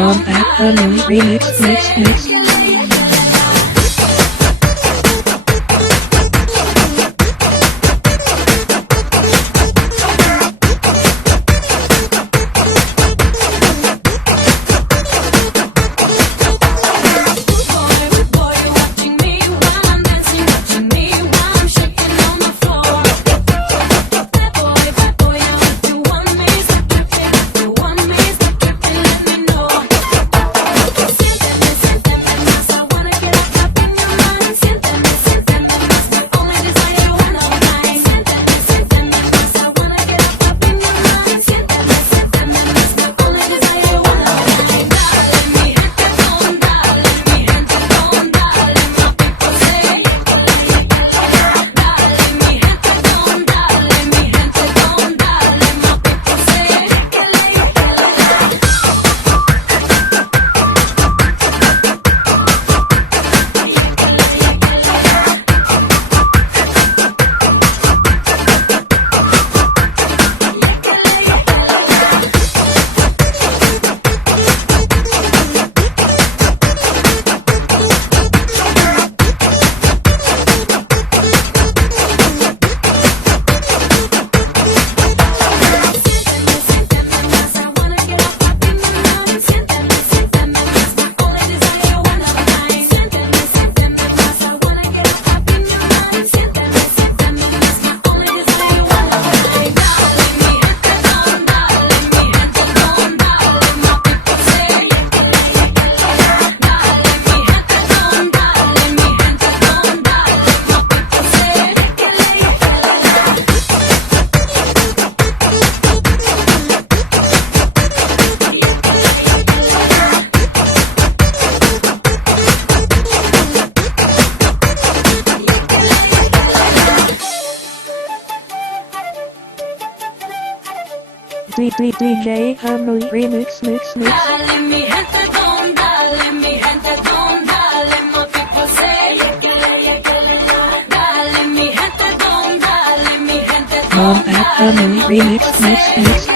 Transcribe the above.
Compact Family Remix Mix. DJ Family Remix Mix. Dale mi gente con, dale mi gente con, dale my people say. Dale mi gente con, dale mi gente con, Compact Family Remix Mix.